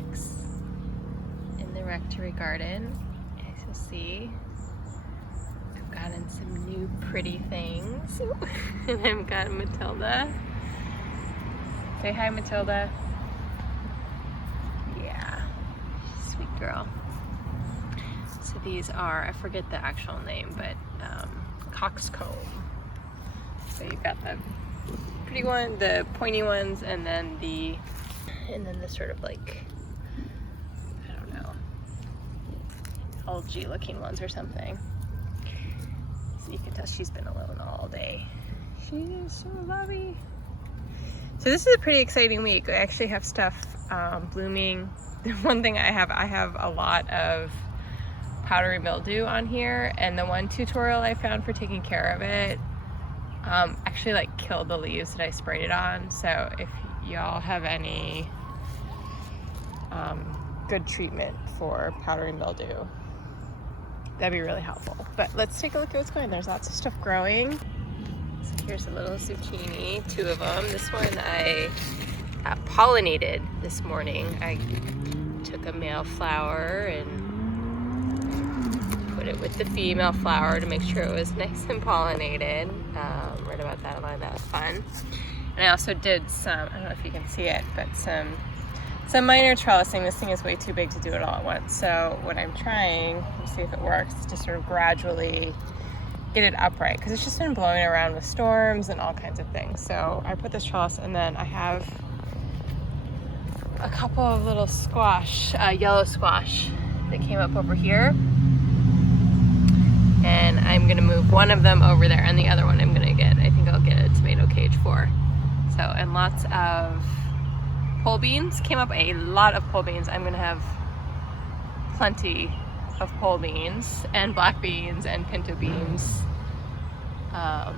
projects in the Rectory garden. As you'll see, I've gotten some new pretty things. And I've got Matilda. Say hi, Matilda. Yeah, sweet girl. So these are, I forget the actual name, but coxcomb. So you've got the pretty one, the pointy ones, and then the sort of like, I don't know, algae looking ones or something. So you can tell she's been alone all day. She is so lovely. So this is a pretty exciting week. I actually have stuff blooming. The one thing I have a lot of powdery mildew on here, and the one tutorial I found for taking care of it actually like killed the leaves that I sprayed it on. So if y'all have any good treatment for powdery mildew, that'd be really helpful. But let's take a look at what's going on. There's lots of stuff growing. So here's a little zucchini, 2 of them. This one I pollinated this morning. I took a male flower and put it with the female flower to make sure it was nice and pollinated. Read about that online, that was fun. And I also did some, I don't know if you can see it, but some minor trellising. This thing is way too big to do it all at once. So what I'm trying, to see if it works, is to sort of gradually get it upright, because it's just been blowing around with storms and all kinds of things. So I put this trellis, and then I have a couple of little squash, yellow squash that came up over here. And I'm gonna move one of them over there, and the other one I think I'll get a tomato cage for. So, and lots of pole beans came up, a lot of pole beans. I'm gonna have plenty of pole beans and black beans and pinto beans. I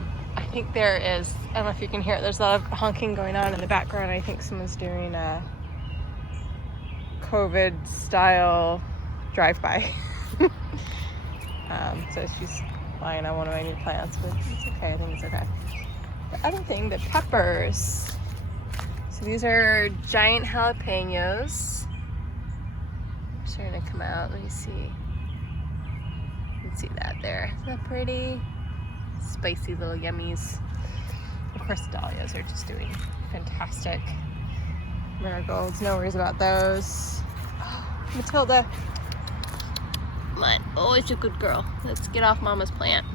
think there is, I don't know if you can hear it, there's a lot of honking going on in the background. I think someone's doing a COVID style drive-by. So she's lying on one of my new plants, but it's okay, I think it's okay. The other thing, the peppers. So these are giant jalapenos. They're starting to come out, let me see. You can see that there. Isn't that pretty? Spicy little yummies. Of course, the dahlias are just doing fantastic. Marigolds, no worries about those. Oh, Matilda. Come on. Oh, it's a good girl. Let's get off Mama's plant.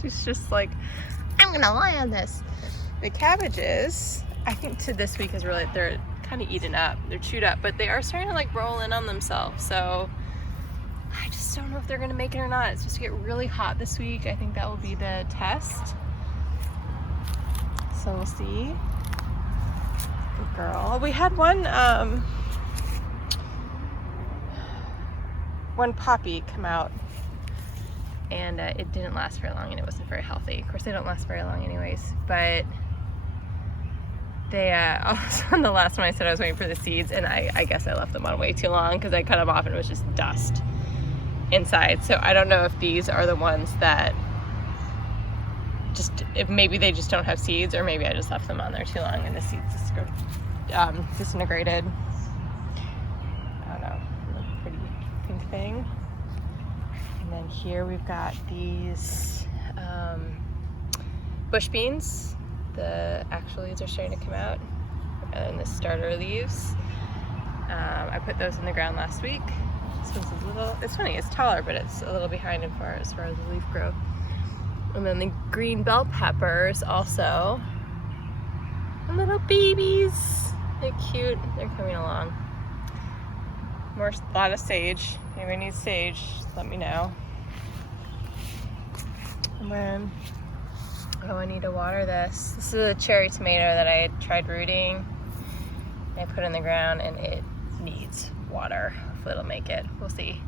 She's just like, I'm gonna lie on this. The cabbages, I think to this week is really, they're kind of eaten up. They're chewed up, but they are starting to like roll in on themselves. So I just don't know if they're gonna make it or not. It's supposed to get really hot this week. I think that will be the test. So we'll see. Good girl. We had one poppy come out, and it didn't last very long, and it wasn't very healthy. Of course, they don't last very long anyways, but they also on the last one I said I was waiting for the seeds, and I guess I left them on way too long because I cut them off and it was just dust inside. So I don't know if these are the ones that just, if maybe they just don't have seeds, or maybe I just left them on there too long and the seeds disintegrated. I don't know, pretty pink thing. And then here we've got these bush beans. The actual leaves are starting to come out, and then the starter leaves. I put those in the ground last week. This one's a little, it's funny, it's taller, but it's a little behind as far as the leaf growth. And then the green bell peppers also. And little babies. They're cute. They're coming along. A lot of sage. If anybody needs sage, let me know. And then, oh, I need to water this. This is a cherry tomato that I had tried rooting. I put in the ground, and it needs water. Hopefully it'll make it. We'll see.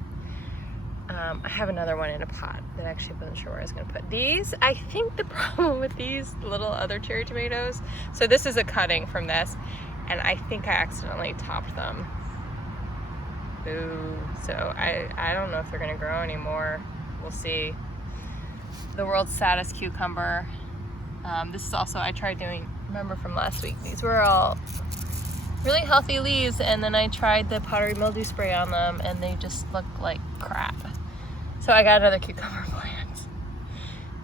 I have another one in a pot that I actually wasn't sure where I was going to put these. I think the problem with these little other cherry tomatoes, so this is a cutting from this, and I think I accidentally topped them. Boo. So I don't know if they're going to grow anymore. We'll see. The world's saddest cucumber. This is also, I tried doing, remember from last week, these were all really healthy leaves, and then I tried the powdery mildew spray on them and they just look like crap. So I got another cucumber plant.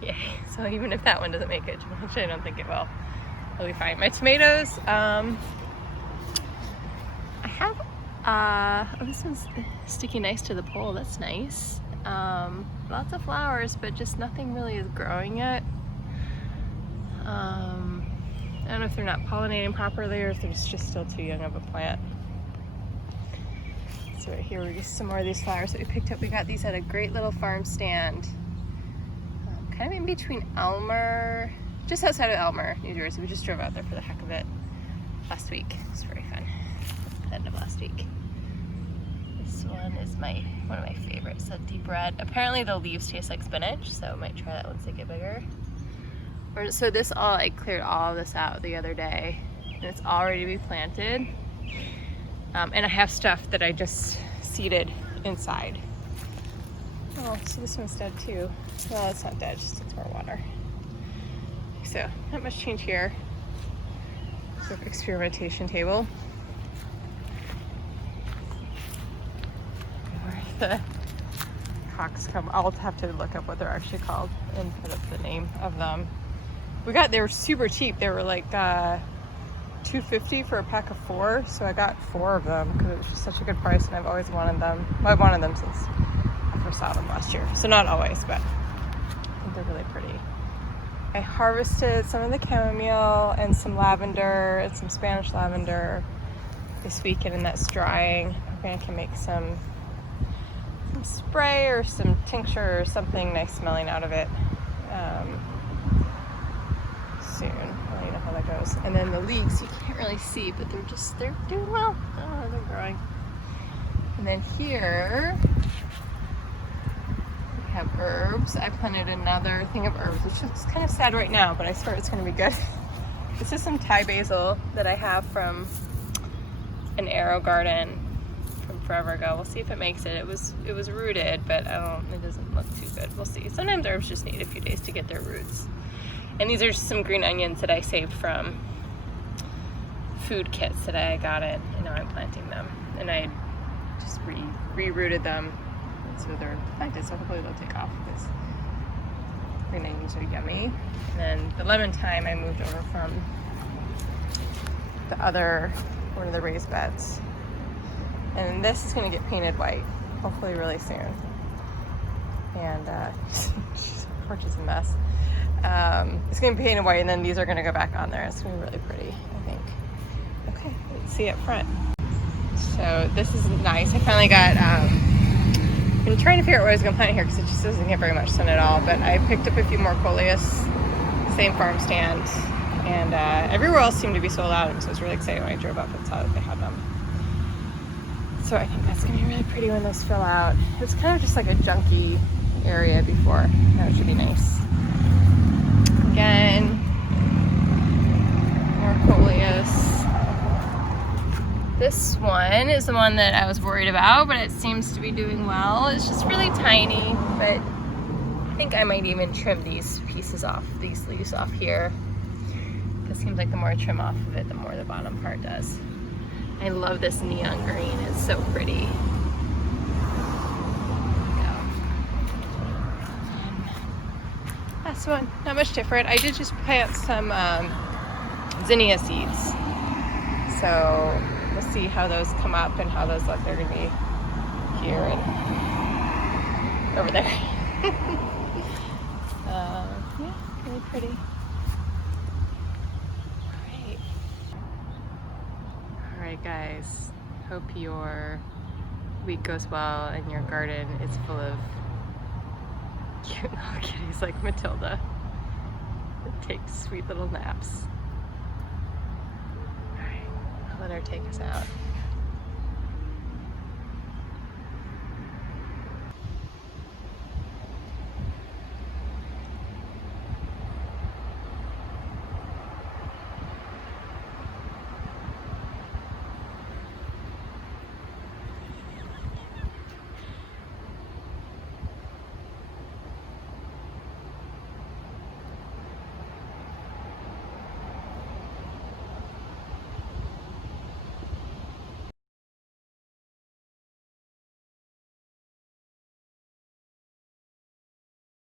Yay. So even if that one doesn't make it, which I don't think it will, it'll be fine. My tomatoes, I have, oh, this one's sticking nice to the pole. That's nice. Lots of flowers, but just nothing really is growing yet. I don't know if they're not pollinating properly or if they're just still too young of a plant. So right here we get some more of these flowers that we picked up. We got these at a great little farm stand, kind of in between Elmer, just outside of Elmer, New Jersey. We just drove out there for the heck of it last week. It was very fun. The end of last week. This one is one of my favorites, a deep red. Apparently the leaves taste like spinach, so I might try that once they get bigger. So this I cleared all of this out the other day, and it's all ready to be planted. And I have stuff that I just seeded inside. Oh, so this one's dead too. Well, it's not dead, just needs more water. So, not much change here. Sort of experimentation table. Where the hawks come. I'll have to look up what they're actually called and put up the name of them. They were super cheap. They were like $2.50 for a pack of 4, so I got 4 of them because it was just such a good price, and I've always wanted them. Well, I've wanted them since I first saw them last year. So not always, but I think they're really pretty. I harvested some of the chamomile and some lavender and some Spanish lavender this weekend, and that's drying. Maybe I can make some spray or some tincture or something nice smelling out of it soon. I'll let you know how that goes. And then the leeks, you can't really see, but they're doing well. Oh, they're growing. And then here we have herbs. I planted another thing of herbs, which is kind of sad right now, but I swear it's going to be good. This is some Thai basil that I have from an Arrow garden from forever ago. We'll see if it makes it. It was rooted, but it doesn't look too good. We'll see. Sometimes herbs just need a few days to get their roots. And these are some green onions that I saved from food kits that I got in, and now I'm planting them. And I just re-rooted them, so they're planted, so hopefully they'll take off because green onions are yummy. And then the lemon thyme I moved over from one of the raised beds. And this is gonna get painted white, hopefully really soon. And geez, the porch is a mess. It's gonna be painted white, and then these are gonna go back on there. It's gonna be really pretty, I think. Okay, let's see up front. So this is nice. I finally got, been trying to figure out what I was gonna plant here because it just doesn't get very much sun at all, but I picked up a few more coleus, same farm stand, and everywhere else seemed to be sold out, so I was really excited when I drove up and saw that they had them. So I think that's gonna be really pretty when those fill out. It was kind of just like a junky area before. Now it should be nice. Again, more coleus. This one is the one that I was worried about, but it seems to be doing well. It's just really tiny, but I think I might even trim these pieces off, these leaves off here. It seems like the more I trim off of it, the more the bottom part does. I love this neon green, it's so pretty. Last one, not much different. I did just plant some zinnia seeds. So we'll see how those come up and how those look. They're gonna be here and over there. Yeah, really pretty. All right, guys. Hope your week goes well and your garden is full of cute little kitties like Matilda that take sweet little naps. All right, I'll let her take us out.